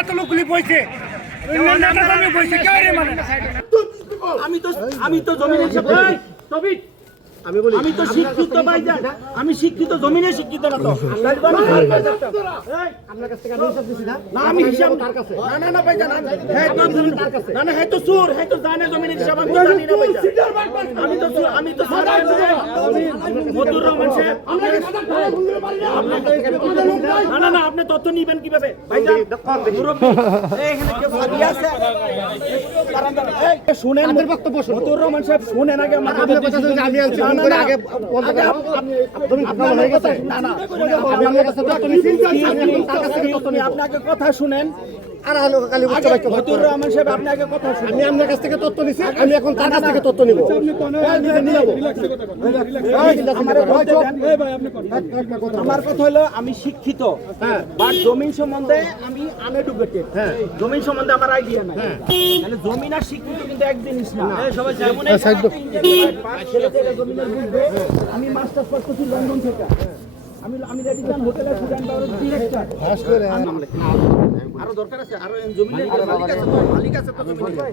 এত লোকগুলি বইছে আমি তো জমিনের আমি তো শিক্ষিত ভাইজান, আমি শিক্ষিত, জমিনে শিক্ষিত না তো। আপনার কাছ থেকে আমি হিসাব দিছি না, আমি হিসাব তার কাছে না না ভাইজান, তার কাছে না হ্যাঁ তো সুর, হ্যাঁ তো জানে জমিনের হিসাব আমি জানি না ভাইজান। আমি তো মতুর রহমান সাহেব, না না আপনি তথ্য নিবেন কিভাবে ভাইজান? মুরব্বি এখানে কেউ সাথী আছে? শুনেন আমাদের বক্তব্য, মতুর রহমান সাহেব শুনেন আগে আমার কথা। আমি আনছি আগে বলতে না না আপনাকে কথা শুনেন। আর হলো কালী মতুর রহমান সাহেব আপনি আগে কথা শুনেন। আমি আপনার কাছ থেকে তথ্য নিছি, আমি এখন তার কাছ থেকে তথ্য নিব। আমার কথা হলো আমি শিক্ষিত, বাট জমিন সম্বন্ধে আমি আনএডুকেটেড। জমিন সম্বন্ধে আমার আইডিয়া নাই। মানে জমিন আর শিক্ষিত কিন্তু এক জিনিস না। আমি মাস্টার্স পাস করছি লন্ডন থেকে। আমি রেডিসন হোটেলে ফুড এন্ড বেভারেজ ডিরেক্টর। আরো দরকার আছে, আরো জমিনের মালিক আছে তো জমিনের।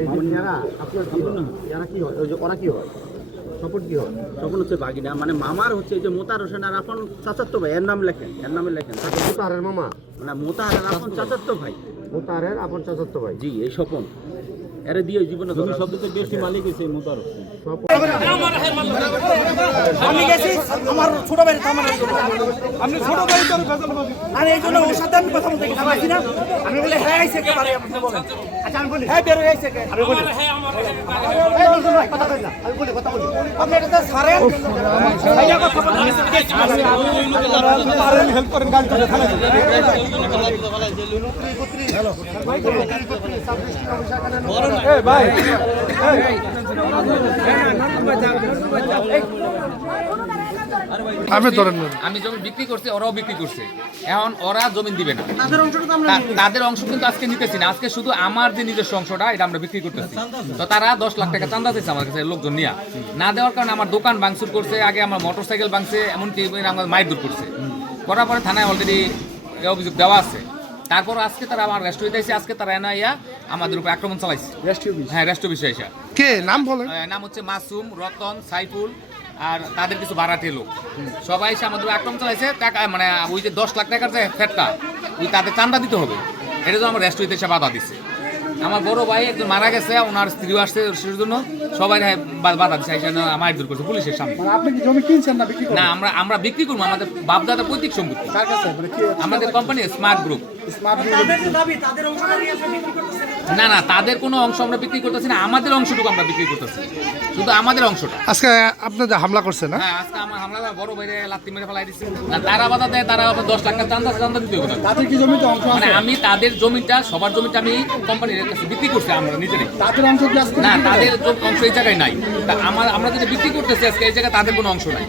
এই জমিনারা আপনার জীবন যারা কি হয়, ওই যে ওরা কি হয়, সপোর্ট কি হয়? তখন হচ্ছে বাগিনা, মানে মামার হচ্ছে এই যে মোতার হোসেন আর আপন চাচাতো ভাই, এর নাম লেখেন, এর নামে লেখেন মোতারের মামা, মানে মোতারের আপন চাচাতো ভাই, মোতারের আপন চাচাতো ভাই। জি, এই স্বপন এরে দিয়ে জীবনে জমি শব্দতে বেশি মালিক হইছে মোতার হোসেন। আমি গেছি আমার ছোট ভাই আপনি ছোট ভাই তো আরে এই জন্য ওর সাথে আমি কথা বলতে গেছি না। আমি বলে হ্যাঁ আইছে কে পারে আপনি বলেন। আচ্ছা আমি বলি হ্যাঁ বের হয়ে আইছে কে, আমি বলি হ্যাঁ আমার এই বলুন ভাই কথা বলেন না, আমি বলি কথা বলি আপনি এটা সারে ভাইয়া কথা বলেন। আমি ওই লোকে পারেন হেল্প করেন গাড়ি চলে থানা হ্যালো ভাই এই ভাই আমি জমি বিক্রি করছি, ওরাও বিক্রি করছে, এখন ওরা জমি দিবে না। তাদের অংশ কিন্তু আজকে নিতেছি না, আজকে শুধু আমার যে নিজস্ব অংশটা এটা আমরা বিক্রি করতেছি। তো তারা 10 লাখ টাকা চাঁদা দিচ্ছে আমার কাছে লোকজন নিয়ে, না দেওয়ার কারণে আমার দোকান ভাঙচুর করছে, আগে আমার মোটরসাইকেল ভাঙছে, এমনকি আমার মারধর করছে। করার পরে থানায় অলরেডি অভিযোগ দেওয়া আছে। তারপর আজকে তারা আমার রেস্ট হইতেছে, আজকে তারা এনাইয়া আমাদের উপর আক্রমণ চালাইছে। হ্যাঁ, রেস্ট বিষয় কে নাম বলেন? নাম হচ্ছে মাসুম, রতন, সাইফুল আর তাদের কিছু ভাড়াটে লোক, সবাই এসে আমাদের আক্রমণ চালাইছে। টাকা মানে ওই যে 10 লাখ টাকার যে ফ্যাটটা ওই তাদের চান্দা দিতে হবে, এটা তো আমার রেস্ট হইতে এসে বাধা দিচ্ছে। আমার বড় ভাই একজন মারা গেছে, ওনার স্ত্রীও আসছে সেই জন্য সবাই বাধা দিচ্ছে, আমার দূর করছে পুলিশের সামনে। আপনি কি জমি কিনছেন না বিক্রি না, আমরা বিক্রি করবো, আমাদের বাপদাদা পৈতৃক সম্পত্তি। আমাদের কোম্পানি স্মার্ট গ্রুপ। না না, তাদের কোনো অংশ আমরা বিক্রি করতেছি না, আমাদের অংশটুকু আমরা বিক্রি করতেছি, শুধু আমাদের অংশটা। আজকে আপনাদের হামলা করছে না? হ্যাঁ, আজকে আমার হামলা বড় ভাইরে লাত্তি মেরে ফেলাই দিচ্ছে। না, তারা বাধা দেয়, তারা 10 লাখ টাকা চান্দা দিতে হবে। তাদের কি জমিতে অংশ আছে? মানে আমি তাদের জমিটা, সবার জমিটা আমি কোম্পানির কাছে বিক্রি করছি, আমরা নিজেরাই। তাদের অংশ কি আজকে? না, তাদের অংশ এই জায়গায় নাই। আমরা যেটা বিক্রি করতেছি আজকে এই জায়গায় তাদের কোনো অংশ নাই।